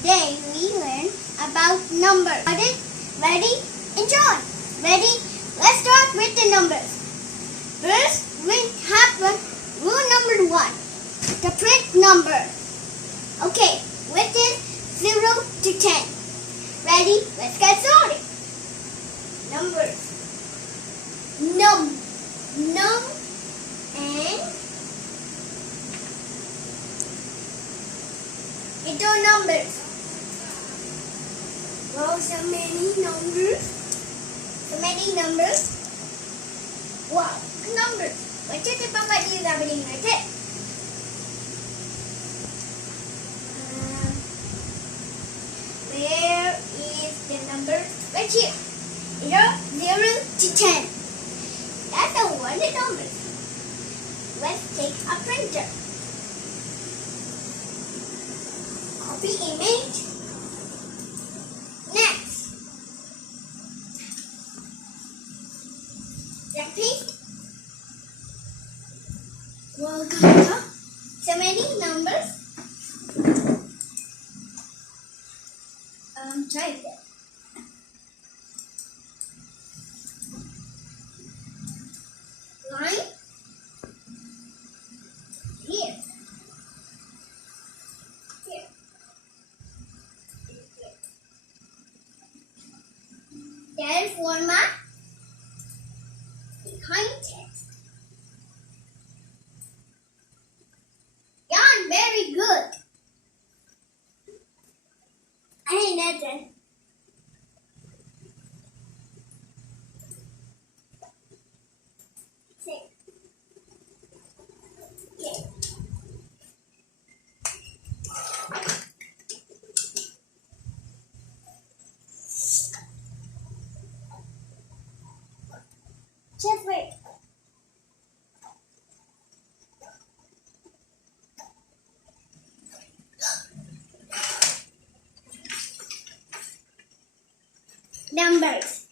Today we learn about numbers. Ready? Enjoy! Ready? Let's start with the numbers. First, we have rule number 1. The print number. Okay, which is 0 to 10. Ready? Let's get started. Numbers. Num and little numbers. Wow, so many numbers. Wow, numbers. Macam tu Papa dia dah boleh ingat. Where is the number? Right here. 0 to 10. That's the one numbers. Let's take a printer. Copy image. Next. Repeat. Welcome. So many numbers. Try that. Line. Here. Here. Here. Then format. Behind text. Yeah, very good. I know that. Just wait. Numbers.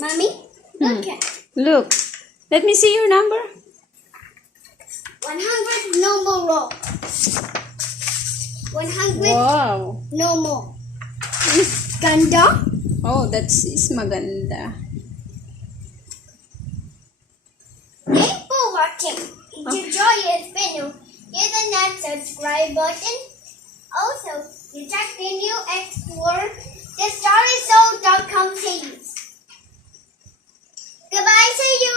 Mommy, look at. Look. Let me see your number. 100 no more roll. 100 Wow. no more. Ganda. Oh, that's is maganda. Thanks for watching. If you enjoy this video, hit the that subscribe button. Also, you check the new explore the StorySoul.com page. Goodbye, see you.